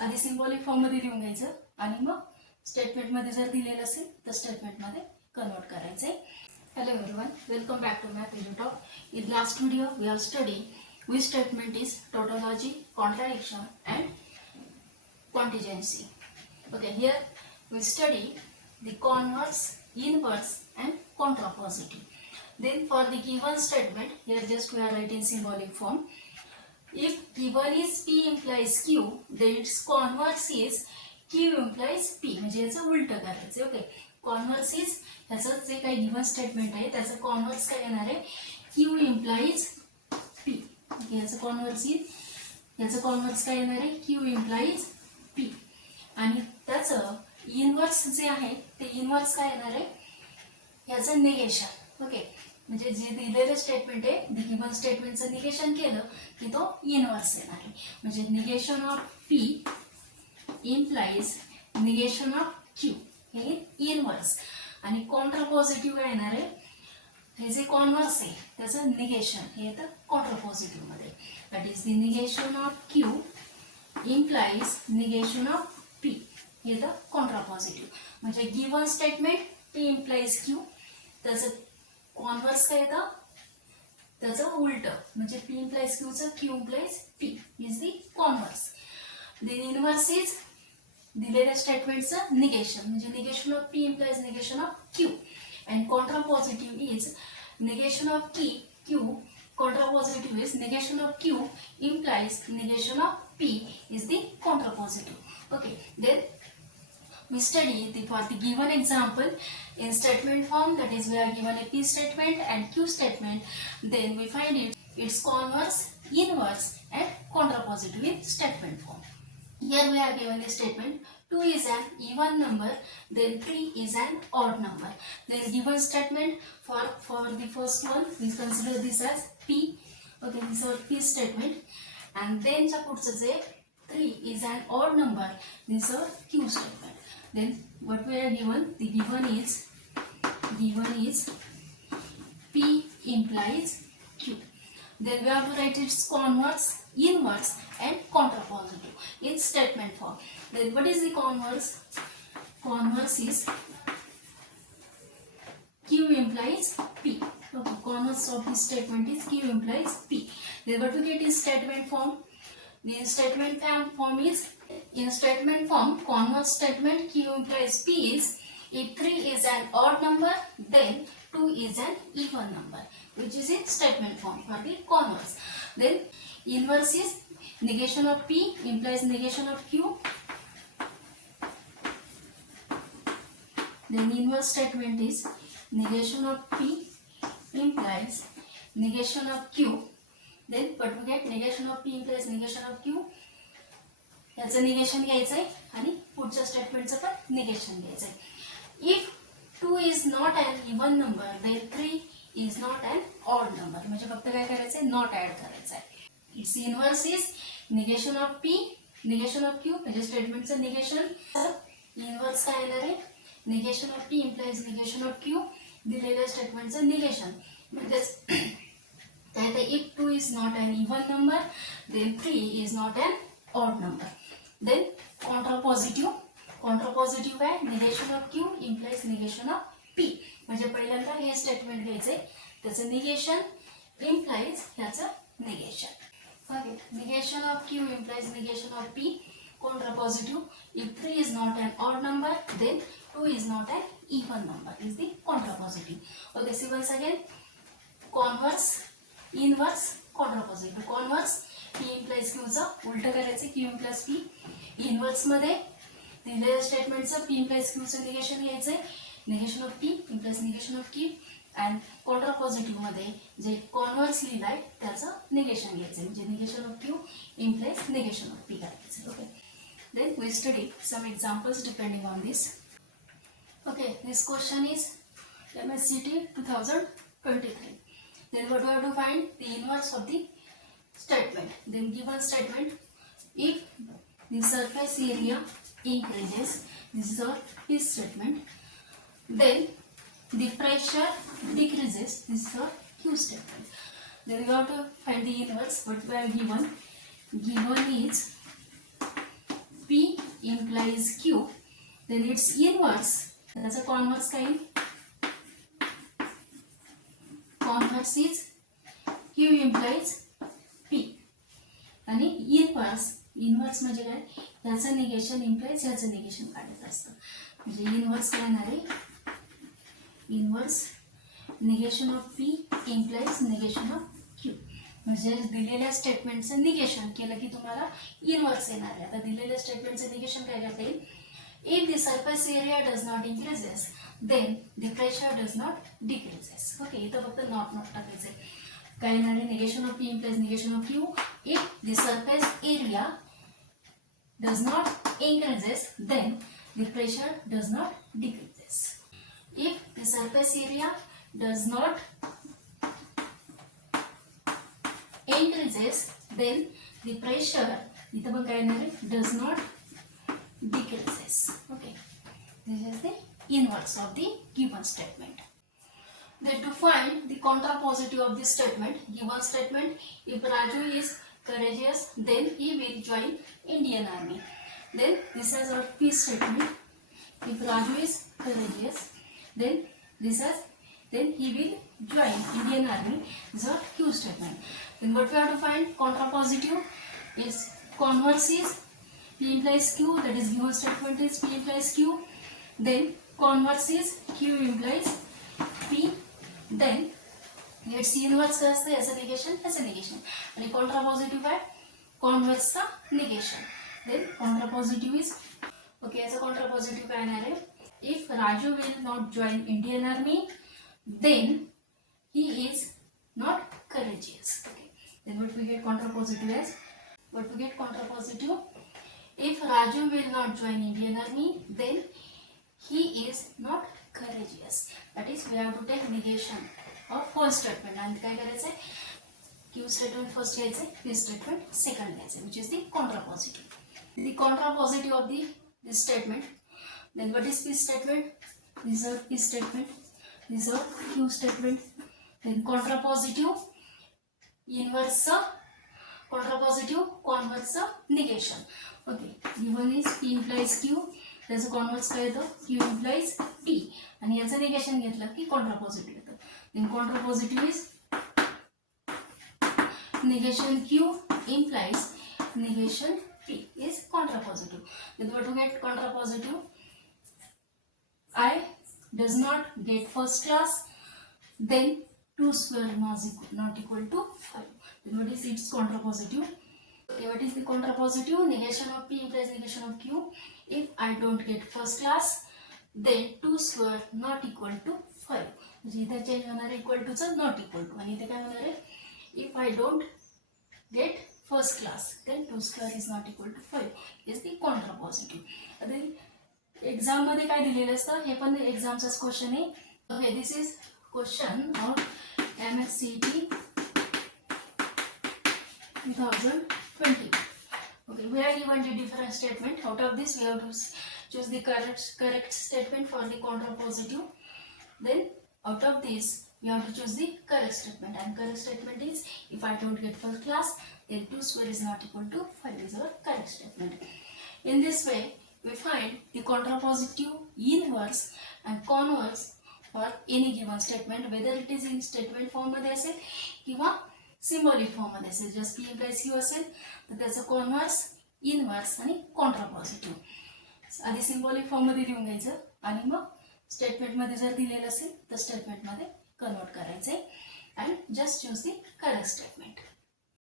आधी symbolic form मध्ये लिहून घ्यायचं आणि मग स्टेटमेंट मध्ये जर दिलेलं असेल तर स्टेटमेंट मध्ये कन्वर्ट करायचंय. Hello everyone, welcome back to my video. In last video we have studied which statement is tautology, contradiction and contingency. Okay, here we study the converse, inverse and contrapositive. Then for the given statement, here just we are writing symbolic form. If given is P implies Q, then its converse is Q implies P. म्हणजे याचं उलट करायचं. Okay, converse is याचं जे काही given statement आहे त्याचं converse काय येणार आहे, Q implies P. ओके, याचं कॉन्व्हर्स काय येणार आहे, Q implies P. आणि त्याचं इनव्हर्स जे आहे ते इनव्हर्स काय येणार आहे, याचं निगेशन. ओके, म्हणजे जे दिलेलं स्टेटमेंट आहे गिवन स्टेटमेंटचं निगेशन केलं की तो इनव्हर्स येणार आहे. म्हणजे negation of P implies negation of Q, हे इनव्हर्स. आणि कॉन्ट्रापॉझिटिव्ह काय येणार आहे, हे जे कॉन्व्हर्स आहे त्याचं निगेशन हे येतं कॉन्ट्रापॉझिटिव्ह मध्ये. That is the negation of Q implies negation of P, हे येतं कॉन्ट्रापॉझिटिव्ह. म्हणजे given statement P implies Q, त्याचं कॉन्व्हर्स काय येतं, त्याचं उलट म्हणजे P implies Q चं Q implies P is the converse. Then inverse is दिलेल्या स्टेटमेंटचं निगेशन, म्हणजे negation of P implies negation of Q. And contrapositive is negation of Q, contrapositive is negation of Q implies negation of P is the contrapositive. Okay, then we study for the given example in statement form, that is we are given a P statement and Q statement, then we find its converse, inverse and contrapositive in statement form. Here we are given a statement 2 is an even number, then 3 is an odd number. Then given statement for the first one we consider this as P. Okay, this is our P statement. And then च्या पुढचं जे 3 is an odd number, this is our Q statement. Then what we are given, the given is P implies Q. Then we have to write its converse, inverse and contrapositive in statement form. Then what is the converse? Converse is Q implies P. Okay, converse of this statement is Q implies P. Then what we get is statement form. The statement form is, in statement form, converse statement Q implies P is if 3 is an odd number, then 2 is an even number, which is in statement form for the converse. Then inverse is negation of P implies negation of Q. Then inverse statement is negation of P implies negation of Q. Then what we get, negation of P implies negation of Q. याचं negation घ्यायचंय आणि पुढच्या स्टेटमेंटचं पण negation घ्यायचंय. If 2 is not an even number, then 3 is not an odd number. म्हणजे फक्त काय करायचंय, नॉट ऍड करायचंय. It's inverse is negation of P, negation of Q, म्हणजे स्टेटमेंटचं निगेशन. इनव्हर्स काय येणार आहे, negation of P implies negation of Q, दिलेल्या स्टेटमेंटचं निगेशन. म्हणजेच काय, if 2 is not an even number, then 3 is not an odd number. Then contrapositive काय, negation of Q implies negation of P. म्हणजे पहिल्यांदा हे स्टेटमेंट घ्यायचंय, त्याचं निगेशन implies ह्याचं negation. Okay, negation of Q implies negation of P. Contrapositive, if 3 is not an odd number, then 2 is not an even number, is the contrapositive. Okay, see once again, converse, inverse, contrapositive. Converse P implies Q चं उलट करायचं, Q implies P. Inverse मध्ये दिलेल्या स्टेटमेंटचं P implies Q चं negation घ्यायचंय, negation of P implies negation of Q. And contrapositive मध्ये जे कॉन्व्हर्स लिहिलाय त्याचं निगेशन घ्यायचंय, म्हणजे negation of Q implies negation of P करायचं. Okay, then we study some examples depending on this. Okay, this question is MHTCET 2023. Then what we have to find, the inverse of the statement. Then given statement, if the surface area increases, this is our P statement, then the pressure decreases, this is our Q statement. Then we have to find the inverse. What we are given is P implies Q, then its inverse, त्याचा converse काय? Converse is Q implies P. आणि inverse म्हणजे काय? याचं negation implies याचं negation काढायचं असतं. म्हणजे इनवर्स काय येणार आहे? Inverse negation of P implies negation of Q. म्हणजे दिलेल्या स्टेटमेंटचं निगेशन केलं की तुम्हाला इनवर्स येणार आहे. आता दिलेल्या स्टेटमेंटचं निगेशन काय करता येईल? If the surface area does not increases then the pressure does not decreases. Okay, इथं फक्त नॉट टाकायचं आहे. काय येणार आहे? Negation of P implies negation of Q if the surface area does not increases then the pressure does not decreases. If the surface area does not increases then the pressure इथं पण काय येणार आहे? does not decreases. Okay, this is the inverse of the given statement. Then to find the contrapositive of this statement, given statement, if Raju is courageous, then he will join Indian Army. Then this is our P statement. If Raju is courageous, then then he will join Indian Army. This is our Q statement. Then what we have to find? Contrapositive is converse is P implies Q. That is given statement is P implies Q. Then converse is Q implies P. Then its inverse काय असतं? याचं negation आणि contrapositive काय? कॉन्व्हर्सचा negation. Then contrapositive is okay. याचं contrapositive काय येणार आहे? If Raju will not join Indian army then he is not courageous. Okay, then what we get contrapositive as what we get contrapositive if Raju will not join Indian army then he is not courageous. That is, we have to take negation of whole statement. आणि काय करायचं आहे? Q statement first घ्यायचं आहे, P statement second घ्यायचं आहे, which is the contrapositive. The contrapositive of this statement. Then what is P statement? These are P statement. These are Q statement. Then contrapositive, inverse, contrapositive, converse, negation. Okay, given is P implies Q. त्याचं converse काय येतं? Q implies P. आणि याचं negation घेतलं की contrapositive येतं. Then contrapositive is negation Q implies negation P is contrapositive. Then what to get contrapositive? I does not get first class, then 2 square not equal to 5. Then what is its contrapositive? Okay, what is the contrapositive? Negation of P implies negation of Q. If I don't get first class, then 2 square not equal to 5. म्हणजे इथे change होणार आहे equal टूचं not equal to. आणि इथे काय होणार आहे? If I don't get first class then 2 square is not equal to 5 is the contrapositive. आता एक्झाममध्ये काय दिलेलं असतं? हे पण एक्झामचाच क्वेश्चन आहे. Okay, this is question of MHTCET 2020. Okay, we are given the different statement. Out of this, we have to choose the correct statement for the contrapositive. Then, out of this, we have to choose the correct statement. And correct statement is, if I don't get first class, then 2 square is not equal to 5 is our correct statement. In this way, we find the contrapositive, inverse, and converse for any given statement, whether it is in statement form मध्ये असेल किंवा symbolic form मध्ये असेल. Just P implies Q असेल तर त्याचं converse, inverse आणि contrapositive आधी सिम्बॉलिक फॉर्म मध्ये लिहून घ्यायचं आणि मग स्टेटमेंट मध्ये जर दिलेलं असेल तर स्टेटमेंट मध्ये कन्वर्ट करायचंय and just choose the correct statement.